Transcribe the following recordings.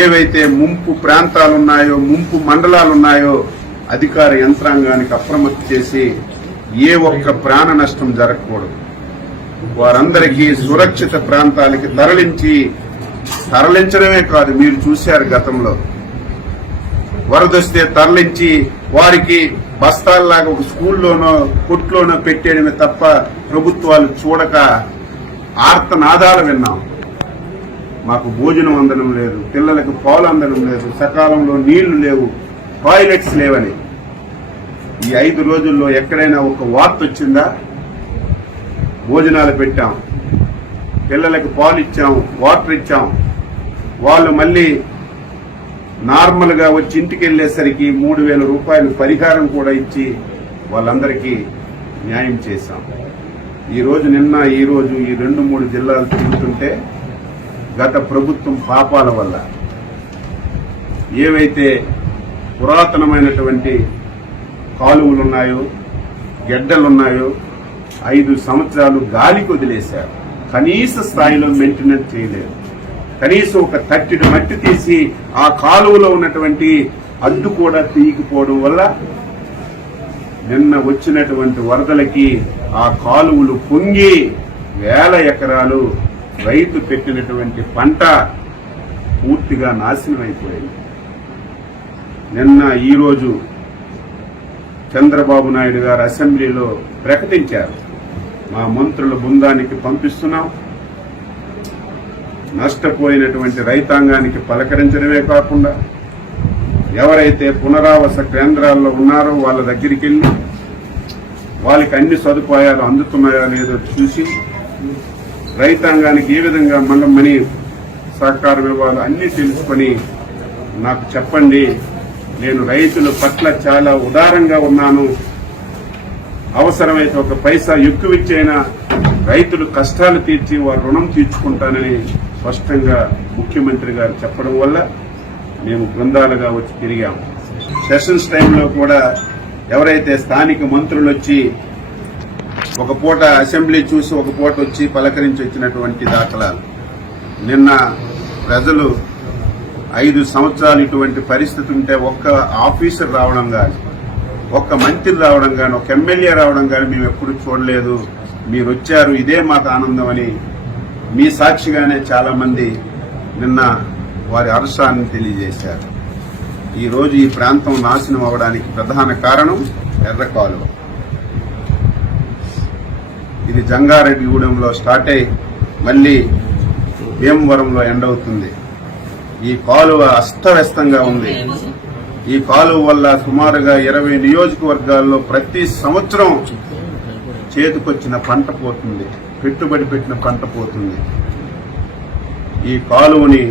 ఏవైతే ముంపు ప్రాంతాలున్నాయో, ముంపు మండలాలున్నాయో అధికార యంత్రాంగానికి అప్రమత్తం చేసి ఏ ఒక్క ప్రాణ నష్టం జరగకూడదు. వారందరికీ సురక్షిత ప్రాంతాలకి తరలించడమే కాదు, మీరు చూశారు గతంలో వరదొస్తే తరలించి వారికి బస్తాల్లాగా ఒక స్కూల్లోనో కొట్లోనో పెట్టేయడమే తప్ప ప్రభుత్వాలు చూడక ఆర్తనాదాలు విన్నాం. మాకు భోజనం అందడం లేదు, పిల్లలకు పాలు అందడం లేదు, సకాలంలో నీళ్లు లేవు, టాయిలెట్స్ లేవని. ఈ 5 రోజుల్లో ఎక్కడైనా ఒక వార్త వచ్చిందా? భోజనాలు పెట్టాం, పిల్లలకు పాలు ఇచ్చాం, వాటర్ ఇచ్చాం. వాళ్ళు మళ్ళీ నార్మల్ గా వచ్చి ఇంటికి వెళ్లేసరికి 3,000 రూపాయలు పరిహారం కూడా ఇచ్చి వాళ్ళందరికీ న్యాయం చేశాం. ఈ రోజు ఈ 2-3 జిల్లాలు తిరుగుతుంటే గత ప్రభుత్వం పాపాల వల్ల ఏవైతే పురాతనమైనటువంటి కాలువలున్నాయో, గెడ్డలున్నాయో 5 సంవత్సరాలు గాలికి వదిలేశారు. కనీస స్థాయిలో మెయింటెనెన్స్ చేయలేదు. కనీసం ఒక తట్టిడి మట్టి తీసి ఆ కాలువలో ఉన్నటువంటి అడ్డు కూడా తీయకపోవడం వల్ల నిన్న వచ్చినటువంటి వరదలకి ఆ కాలువలు పొంగి 1000 ఎకరాలు రైతు పెట్టినటువంటి పంట పూర్తిగా నాశనం అయిపోయింది. ఈ రోజు చంద్రబాబు నాయుడు గారు అసెంబ్లీలో ప్రకటించారు, మా మంత్రుల బృందానికి పంపిస్తున్నాం, నష్టపోయినటువంటి రైతాంగానికి పలకరించడమే కాకుండా ఎవరైతే పునరావాస కేంద్రాల్లో ఉన్నారో వాళ్ళ దగ్గరికి వెళ్లి వాళ్ళకి అన్ని సదుపాయాలు అందుతున్నాయో లేదో చూసి రైతాంగానికి ఏ విధంగా మళ్ళీ సహకారం ఇవ్వాలో అన్ని తెలుసుకొని నాకు చెప్పండి. నేను రైతుల పట్ల చాలా ఉదారంగా ఉన్నాను, అవసరమైతే ఒక పైసా ఎక్కువ ఇచ్చైనా రైతులు కష్టాలు తీర్చి వారి రుణం తీర్చుకుంటానని స్పష్టంగా ముఖ్యమంత్రి గారు చెప్పడం వల్ల మేము బృందాలుగా వచ్చి తిరిగాము. సెషన్స్ టైంలో కూడా ఎవరైతే స్థానిక మంత్రులు వచ్చి ఒక పూట అసెంబ్లీ చూసి ఒక పూట వచ్చి పలకరించి వచ్చినటువంటి దాఖలాలు. నిన్న ప్రజలు 5 సంవత్సరాలు ఇటువంటి పరిస్థితి ఉంటే ఒక్క ఆఫీసర్ రావడం కానీ, ఒక్క మంత్రి రావడం కానీ, ఒక ఎమ్మెల్యే రావడం కానీ మేము ఎప్పుడు చూడలేదు. మీరు వచ్చారు, ఇదే మాకు ఆనందం అని మీ సాక్షిగానే చాలా మంది నిన్న వారి హర్షాన్ని తెలియజేశారు. ఈ రోజు ఈ ప్రాంతం నాశనం అవడానికి ప్రధాన కారణం ఎర్ర కాలువ. ఇది జంగారెడ్డిగూడెంలో స్టార్ట్ అయి మళ్లీ భీమవరంలో ఎండ్ అవుతుంది. ఈ కాలువ అస్తవ్యస్తంగా ఉంది. ఈ కాలువ వల్ల సుమారుగా 20 నియోజకవర్గాల్లో ప్రతి సంవత్సరం చేతికొచ్చిన పంట పోతుంది, పెట్టుబడి పెట్టిన పంట పోతుంది. ఈ కాలువని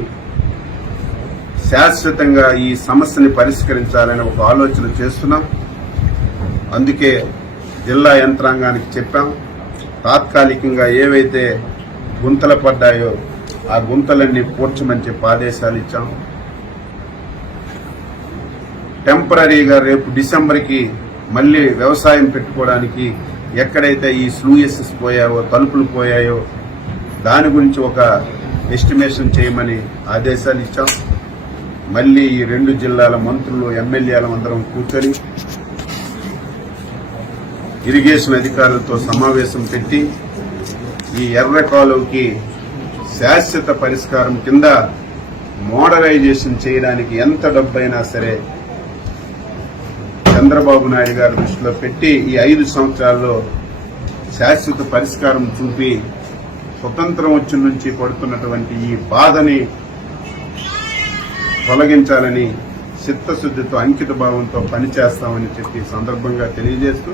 శాశ్వతంగా ఈ సమస్యని పరిష్కరించాలని ఒక ఆలోచన చేస్తున్నాం. అందుకే జిల్లా యంత్రాంగానికి చెప్పాం, తాత్కాలికంగా ఏవైతే గుంతలు పడ్డాయో ఆ గుంతలన్నీ పూడ్చమని చెప్పి ఆదేశాలు ఇచ్చాం. టెంపరీగా రేపు డిసెంబర్కి మళ్లీ వ్యవసాయం పెట్టుకోవడానికి ఎక్కడైతే ఈ స్లూయసెస్ పోయాయో, తలుపులు పోయాయో దాని గురించి ఒక ఎస్టిమేషన్ చేయమని ఆదేశాలు ఇచ్చాం. మళ్లీ ఈ 2 జిల్లాల మంత్రులు, ఎమ్మెల్యేలు అందరం కూర్చొని ఇరిగేషన్ అధికారులతో సమావేశం పెట్టి ఈ ఎర్ర కాలువకి శాశ్వత పరిష్కారం కింద మోడరైజేషన్ చేయడానికి ఎంత డబ్బైనా సరే చంద్రబాబు నాయుడు గారి దృష్టిలో పెట్టి ఈ 5 సంవత్సరాల్లో శాశ్వత పరిష్కారం చూపి స్వతంత్రం వచ్చి నుంచి పడుతున్నటువంటి ఈ బాధని తొలగించాలని చిత్తశుద్ధితో, అంకిత భావంతో పనిచేస్తామని చెప్పి సందర్భంగా తెలియజేస్తూ